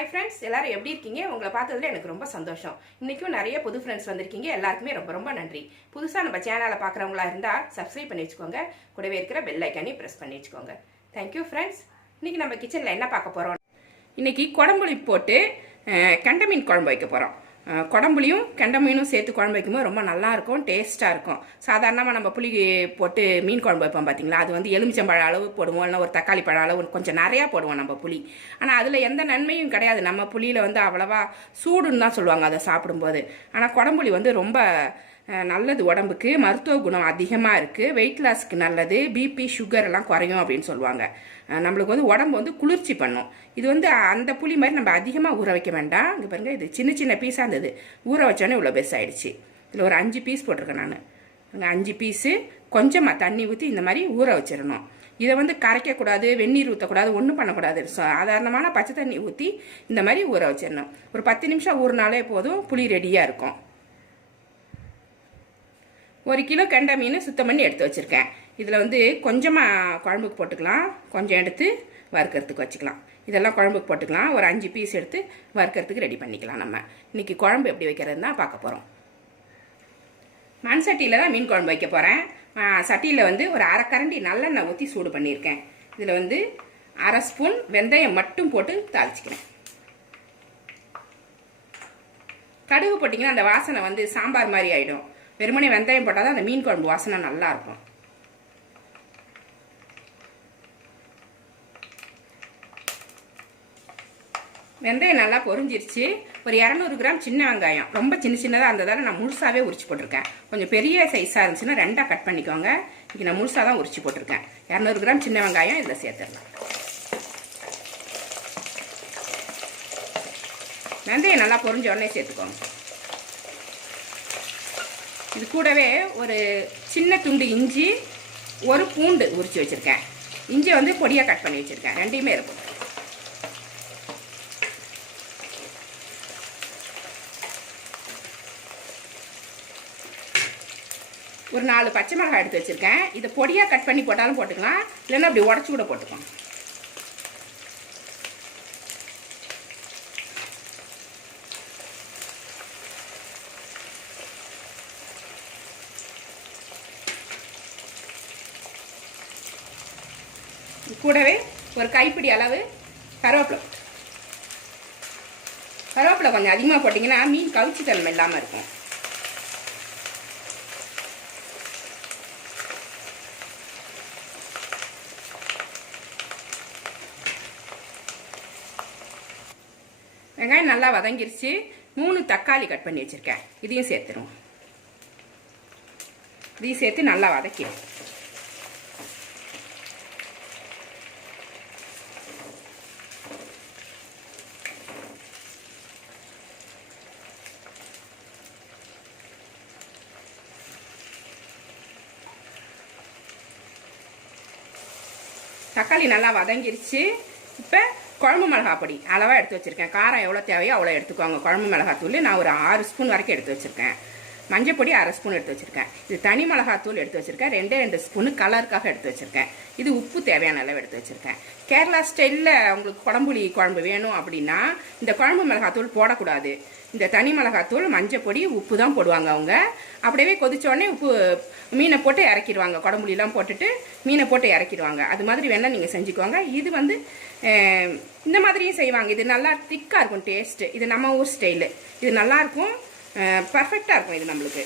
Hi friends எல்லாரும் எப்படி இருக்கீங்க? உங்களை பார்த்ததுல எனக்கு ரொம்ப சந்தோஷம். இன்றைக்கும் நிறைய புது ஃப்ரெண்ட்ஸ் வந்திருக்கீங்க. எல்லாருக்குமே ரொம்ப ரொம்ப நன்றி. புதுசாக நம்ம சேனலை பார்க்குறவங்களா இருந்தால் சப்ஸ்கிரைப் பண்ணி வச்சுக்கோங்க. கூடவே இருக்கிற பெல் ஐக்கானே ப்ரெஸ் பண்ணி வச்சுக்கோங்க. தேங்க்யூ ஃப்ரெண்ட்ஸ் இன்றைக்கி நம்ம கிச்சனில் என்ன பார்க்க போகிறோம் இன்றைக்கி குடம்புளி போட்டு கண்டமீன் கெண்டை மீன் குழம்பு வைக்க போகிறோம் குடம்புளியும் கெண்டை மீனும் சேர்த்து குழம்பு வைக்கும்போது ரொம்ப நல்லாயிருக்கும் டேஸ்ட்டாக இருக்கும். சாதாரணமாக நம்ம புளி போட்டு மீன் குழம்பு வைப்போம் பார்த்தீங்களா அது வந்து எலுமிச்சம்பழ அளவு போடுவோம் இல்லைன்னா ஒரு தக்காளி பழ அளவு கொஞ்சம் நிறையா போடுவோம் நம்ம புளி. ஆனால் அதில் எந்த நன்மையும் கிடையாது. நம்ம புளியில் வந்து அவ்வளவா சூடுன்னு தான் சொல்லுவாங்க அதை சாப்பிடும்போது. ஆனால் குடம்புளி வந்து ரொம்ப நல்லது உடம்புக்கு. மருத்துவ குணம் அதிகமாக இருக்குது வெயிட் லாஸ்க்கு நல்லது. பிபி சுகர் எல்லாம் குறையும் அப்படின்னு சொல்லுவாங்க. நம்மளுக்கு வந்து உடம்பு வந்து குளிர்ச்சி பண்ணும். இது வந்து அந்த புளி மாதிரி நம்ம அதிகமாக ஊற வைக்க வேண்டாம். இங்கே பாருங்க இது சின்ன சின்ன பீஸாக இருந்தது. ஊற வச்சோன்னே இவ்வளோ பெஸ்ட் ஆகிடுச்சு இதில் ஒரு அஞ்சு பீஸ் போட்டிருக்கேன் நான். அங்கே அஞ்சு பீஸு கொஞ்சமாக தண்ணி ஊற்றி இந்த மாதிரி ஊற வச்சிடணும். இதை வந்து கரைக்கக்கூடாது வெந்நீர் ஊற்றக்கூடாது ஒன்றும் பண்ணக்கூடாது. சாதாரணமான பச்சை தண்ணி ஊற்றி இந்த மாதிரி ஊற வச்சிடணும். ஒரு பத்து நிமிஷம் ஊறினாலே போதும் புளி ரெடியாக இருக்கும். ஒரு கிலோ கெண்டை மீன் சுத்தம் பண்ணி எடுத்து வச்சுருக்கேன். இதில் வந்து கொஞ்சமாக குழம்புக்கு போட்டுக்கலாம். கொஞ்சம் எடுத்து வறுக்கிறதுக்கு வச்சுக்கலாம். இதெல்லாம் குழம்புக்கு போட்டுக்கலாம். ஒரு அஞ்சு பீஸ் எடுத்து வறுக்கிறதுக்கு ரெடி பண்ணிக்கலாம் நம்ம. இன்றைக்கி குழம்பு எப்படி வைக்கிறது தான் பார்க்க போகிறோம் மண் சட்டியில் தான் மீன் குழம்பு வைக்க போகிறேன் சட்டியில் வந்து ஒரு அரை கரண்டி நல்லெண்ணெய் ஊற்றி சூடு பண்ணியிருக்கேன். இதில் வந்து அரை ஸ்பூன் வெந்தயம் மட்டும் போட்டு தாளிச்சிக்கிறேன். கடுகு போட்டிங்கன்னா அந்த வாசனை வந்து சாம்பார் மாதிரி ஆகிடும் வெறுமனே வெந்தயம் போட்டால் தான் அந்த மீன் குழம்பு வாசனை நல்லாயிருக்கும். வெந்தயம் நல்லா பொரிஞ்சிருச்சு. ஒரு இரநூறு கிராம் சின்ன வெங்காயம். ரொம்ப சின்ன சின்னதாக இருந்ததால் நான் முழுசாகவே உரிச்சு போட்டிருக்கேன். கொஞ்சம் பெரிய சைஸாக இருந்துச்சுன்னா ரெண்டாக கட் பண்ணிக்கோங்க. இன்றைக்கி நான் முழுசாக தான் உரிச்சு போட்டிருக்கேன். இரநூறு கிராம் சின்ன வெங்காயம் இதில் சேர்த்துடலாம். வெந்தயம் நல்லா பொரிஞ்ச உடனே சேர்த்துக்கோங்க. இது கூடவே ஒரு சின்ன துண்டு இஞ்சி ஒரு பூண்டு உரிச்சு வச்சுருக்கேன். இஞ்சி வந்து பொடியாக கட் பண்ணி வச்சுருக்கேன். ரெண்டையுமே இருக்கும். ஒரு நாலு பச்சை மிளகாய் எடுத்து வச்சுருக்கேன். இதை பொடியாக கட் பண்ணி போட்டாலும் போட்டுக்கலாம். இல்லைன்னா அப்படி உடச்சி கூட போட்டுக்கலாம். கூடவே ஒரு கைப்பிடி அளவு கருவேப்பிலை. கருவேப்பிலை கொஞ்சம் அதிகமாக போட்டிங்கன்னா மீன் கவிச்சி தன்மை இல்லாமல் இருக்கும். வெங்காயம் நல்லா வதங்கிருச்சு. மூணு தக்காளி கட் பண்ணி வச்சுருக்கேன். இதையும் சேர்த்துருவோம். இதையும் சேர்த்து நல்லா வதக்கிடும் தக்காளி நல்லா வதங்கிருச்சு. இப்போ குழம்பு மிளகா பொடி அளவாக எடுத்து வச்சுருக்கேன். காரம் எவ்வளோ தேவையோ அவ்வளோ எடுத்துக்கோங்க. குழம்பு மிளகாத்தூள் நான் ஒரு ஆறு ஸ்பூன் வரைக்கும் எடுத்து வச்சுருக்கேன். மஞ்சள் பொடி அரை ஸ்பூன் எடுத்து வச்சுருக்கேன். இது தனி மிளகாத்தூள் எடுத்து வச்சுருக்கேன். ரெண்டே ரெண்டு ஸ்பூனு கலருக்காக எடுத்து வச்சுருக்கேன். இது உப்பு தேவையான அளவு எடுத்து வச்சுருக்கேன். கேரளா ஸ்டைலில் உங்களுக்கு குழம்புளி குழம்பு வேணும் அப்படின்னா இந்த குழம்பு மிளகாத்தூள் போடக்கூடாது. இந்த தனி மிளகாத்தூள் மஞ்சள் பொடி உப்பு தான் போடுவாங்க அவங்க. அப்படியே கொதிச்சோடனே உப்பு மீனை போட்டு இறக்கிடுவாங்க. குடம்புளிலாம் போட்டுட்டு மீனை போட்டு இறக்கிடுவாங்க. அது மாதிரி வேணால் நீங்கள் செஞ்சுக்குவாங்க இது வந்து இந்த மாதிரியும் செய்வாங்க. இது நல்லா திக்காக இருக்கும் டேஸ்ட்டு இது நம்ம ஊர் ஸ்டைலு இது நல்லாயிருக்கும் பர்ஃபெக்டாக இருக்கும் இது நம்மளுக்கு.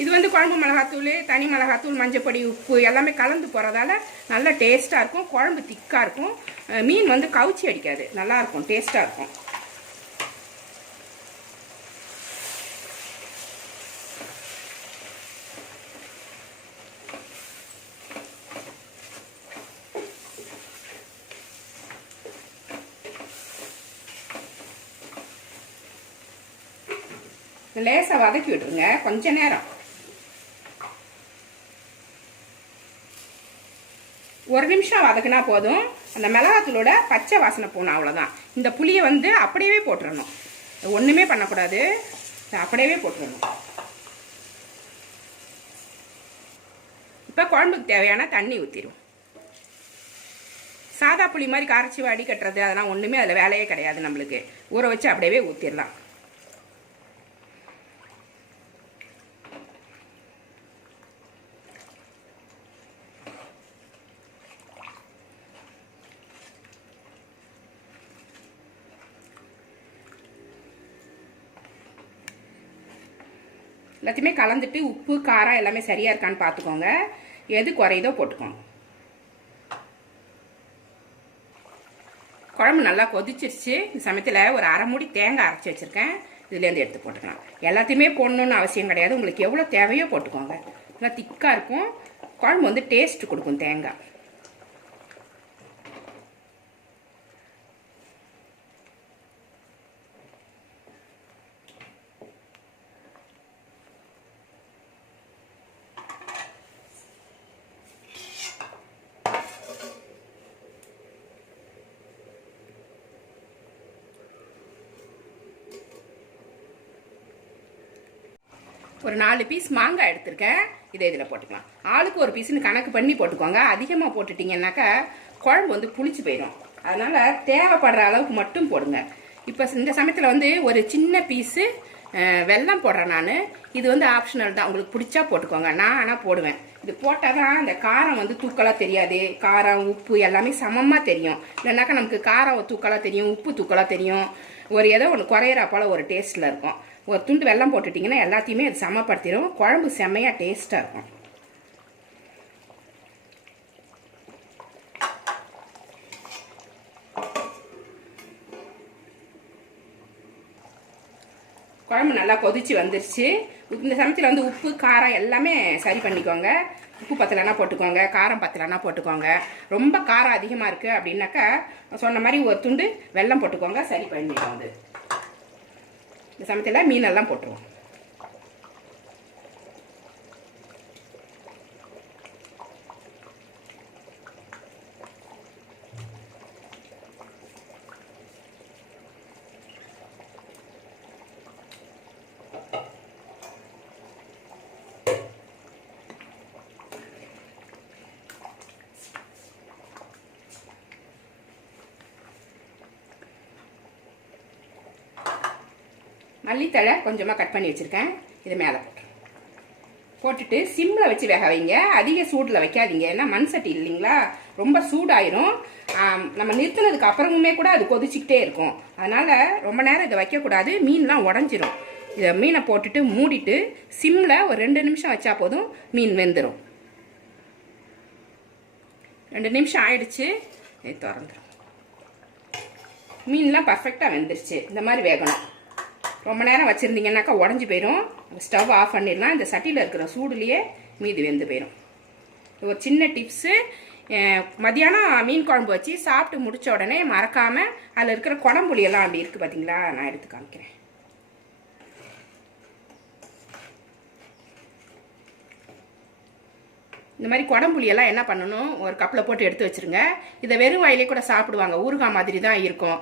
இது வந்து குழம்பு மிளகாத்தூள் தனி மிளகாத்தூள் மஞ்சப்பொடி உப்பு எல்லாமே கலந்து போகிறதால நல்லா டேஸ்ட்டாக இருக்கும் குழம்பு திக்காக இருக்கும். மீன் வந்து கவுச்சி அடிக்காது. நல்லாயிருக்கும் டேஸ்ட்டாக இருக்கும். லேசாக வதக்கி விட்டுருங்க. கொஞ்ச நேரம். ஒரு நிமிஷம் வதக்குனா போதும். அந்த மிளகாத்தூளோட பச்சை வாசனை போகணும் அவ்வளோதான் இந்த புளியை வந்து அப்படியே போட்டுறணும். ஒன்றுமே பண்ணக்கூடாது. அப்படியே போட்டுடணும் இப்போ குழம்புக்கு தேவையான தண்ணி ஊற்றிடும் சாதா புளி மாதிரி கரைச்சி வடி கட்டுறது அதெல்லாம் ஒன்றுமே அதில் வேலையே கிடையாது நம்மளுக்கு. ஊற வச்சு அப்படியே ஊற்றிடலாம் எல்லாத்தையுமே கலந்துட்டு உப்பு காரம் எல்லாமே சரியாக இருக்கான்னு பார்த்துக்கோங்க எது குறையுதோ போட்டுக்கோங்க. குழம்பு நல்லா கொதிச்சிருச்சு. இந்த சமயத்தில் ஒரு அரை மூடி தேங்காய் அரைச்சி வச்சுருக்கேன். இதுலேருந்து எடுத்து போட்டுக்கலாம். எல்லாத்தையுமே போடணுன்னு அவசியம் கிடையாது. உங்களுக்கு எவ்வளோ தேவையோ போட்டுக்கோங்க. நல்லா திக்காக இருக்கும். குழம்பு வந்து டேஸ்ட் கொடுக்கும் தேங்காய். ஒரு நாலு பீஸ் மாங்காய் எடுத்திருக்கேன். இதை இதில் போட்டுக்கலாம். ஆளுக்கு ஒரு பீஸ்னு கணக்கு பண்ணி போட்டுக்கோங்க. அதிகமாக போட்டுட்டிங்கன்னாக்கா குழம்பு வந்து புளிச்சு போயிடும். அதனால் தேவைப்படுற அளவுக்கு மட்டும் போடுங்க. இப்போ இந்த சமயத்தில் வந்து ஒரு சின்ன பீஸு வெல்லம் போடுறேன் நான். இது வந்து ஆப்ஷனல் தான். உங்களுக்கு பிடிச்சா போட்டுக்கோங்க. நான் ஆனால் போடுவேன். இது போட்டால் தான் இந்த காரம் வந்து தூக்கலாக தெரியாது. காரம் உப்பு எல்லாமே சமமாக தெரியும். இல்லைனாக்கா நமக்கு காரம் தூக்கலாக தெரியும் உப்பு தூக்கலாக தெரியும். ஒரு ஏதோ ஒன்று குறையிற போல் ஒரு டேஸ்ட்டில் இருக்கும். ஒரு துண்டு வெல்லம் போட்டுட்டிங்கன்னா எல்லாத்தையுமே அது சமப்படுத்திடும் குழம்பு செம்மையாக டேஸ்ட்டாக இருக்கும். குழம்பு நல்லா கொதிச்சு வந்துருச்சு. இந்த சமயத்தில் வந்து உப்பு காரம் எல்லாமே சரி பண்ணிக்கோங்க. உப்பு பத்தலைனா போட்டுக்கோங்க. காரம் பத்தலைனா போட்டுக்கோங்க. ரொம்ப காரம் அதிகமாக இருக்குது அப்படின்னாக்கா சொன்ன மாதிரி ஒரு துண்டு வெல்லம் போட்டுக்கோங்க. சரி பண்ணிக்கோங்க இந்த சமயத்தில் மீனெல்லாம் போட்டுருவோம். மல்லித்தழை கொஞ்சமாக கட் பண்ணி வச்சுருக்கேன். இது மேலே போட்டு போட்டுட்டு சிம்மில் வச்சு வேக வைங்க. அதிக சூடில் வைக்காதீங்க. ஏன்னா மண் சட்டி இல்லைங்களா? ரொம்ப சூடாயிரும். நம்ம நிறுத்தினதுக்கு அப்புறமுமே கூட அது கொதிச்சுக்கிட்டே இருக்கும். அதனால் ரொம்ப நேரம் இதை வைக்கக்கூடாது. மீன்லாம் உடஞ்சிரும். இதை மீனை போட்டுட்டு மூடிட்டு சிம்மில் ஒரு ரெண்டு நிமிஷம் வச்சா போதும் மீன் வெந்துடும் ரெண்டு நிமிஷம் ஆயிடுச்சு. திறந்துடும் மீன்லாம் பர்ஃபெக்டாக வெந்துருச்சு. இந்த மாதிரி வேகணும். ரொம்ப நேரம் வச்சுருந்தீங்கன்னாக்கா உடஞ்சி போயிடும் ஸ்டவ் ஆஃப் பண்ணிடலாம். இந்த சட்டியில் இருக்கிற சூடுலேயே மீதி வெந்து போயிடும் ஒரு சின்ன டிப்ஸு மதியானம் மீன் குழம்பு வச்சு சாப்பிட்டு முடித்த உடனே மறக்காமல் அதில் இருக்கிற குடம்புளியெல்லாம் அப்படி இருக்குது பார்த்தீங்களா நான் எடுத்து காமிக்கிறேன். இந்த மாதிரி குடம்புளியெல்லாம் என்ன பண்ணணும்? ஒரு கப்பில் போட்டு எடுத்து வச்சுருங்க. இதை வெறும் வாயிலே கூட சாப்பிடுவாங்க. ஊறுகாய் மாதிரி தான் இருக்கும்.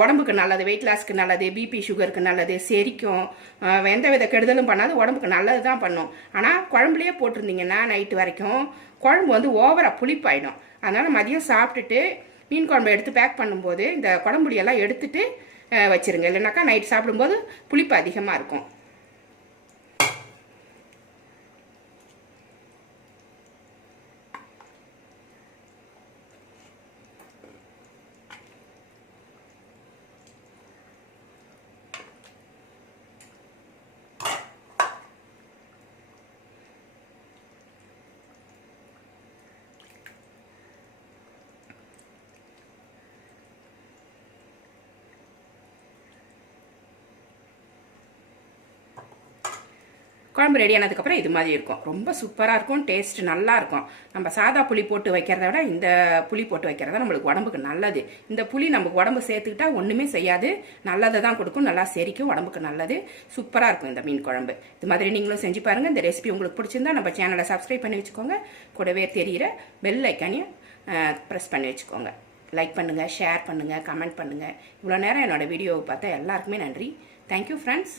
உடம்புக்கு நல்லது வெயிட் லாஸ்க்கு நல்லது பிபி சுகருக்கு நல்லது செரிக்கும். எந்த வித கெடுதலும் பண்ணாது உடம்புக்கு நல்லது தான் பண்ணும். ஆனால் குழம்புலையே போட்டிருந்தீங்கன்னா நைட்டு வரைக்கும் குழம்பு வந்து ஓவராக புளிப்பாயிடும். அதனால் மதியம் சாப்பிட்டுட்டு மீன் குழம்பு எடுத்து பேக் பண்ணும்போது இந்த குடம்புளியெல்லாம் எடுத்துட்டு வச்சுருங்க. இல்லைனாக்கா நைட் சாப்பிடும்போது புளிப்பு அதிகமாக இருக்கும். குழம்பு ரெடி ஆனதுக்கப்புறம் இது மாதிரி இருக்கும். ரொம்ப சூப்பராக இருக்கும் டேஸ்ட் நல்லாயிருக்கும் நம்ம சாதா புளி போட்டு வைக்கிறத விட இந்த புளி போட்டு வைக்கிறத நம்மளுக்கு உடம்புக்கு நல்லது. இந்த புளி நமக்கு உடம்பு சேர்த்துக்கிட்டா ஒன்றுமே செய்யாது. நல்லதை தான் கொடுக்கும் நல்லா செரிக்கும் உடம்புக்கு நல்லது. சூப்பராக இருக்கும் இந்த மீன் குழம்பு. இது மாதிரி நீங்களும் செஞ்சு பாருங்கள் இந்த ரெசிபி உங்களுக்கு பிடிச்சிருந்தா நம்ம சேனலை சப்ஸ்கிரைப் பண்ணி வச்சுக்கோங்க. கூடவே தெரிகிற பெல் ஐக்கானையும் ப்ரெஸ் பண்ணி வச்சுக்கோங்க. லைக் பண்ணுங்கள் ஷேர் பண்ணுங்கள் கமெண்ட் பண்ணுங்கள் இவ்வளோ நேரம் என்னோடய வீடியோவை பார்த்தா எல்லாருக்குமே நன்றி. Thank you friends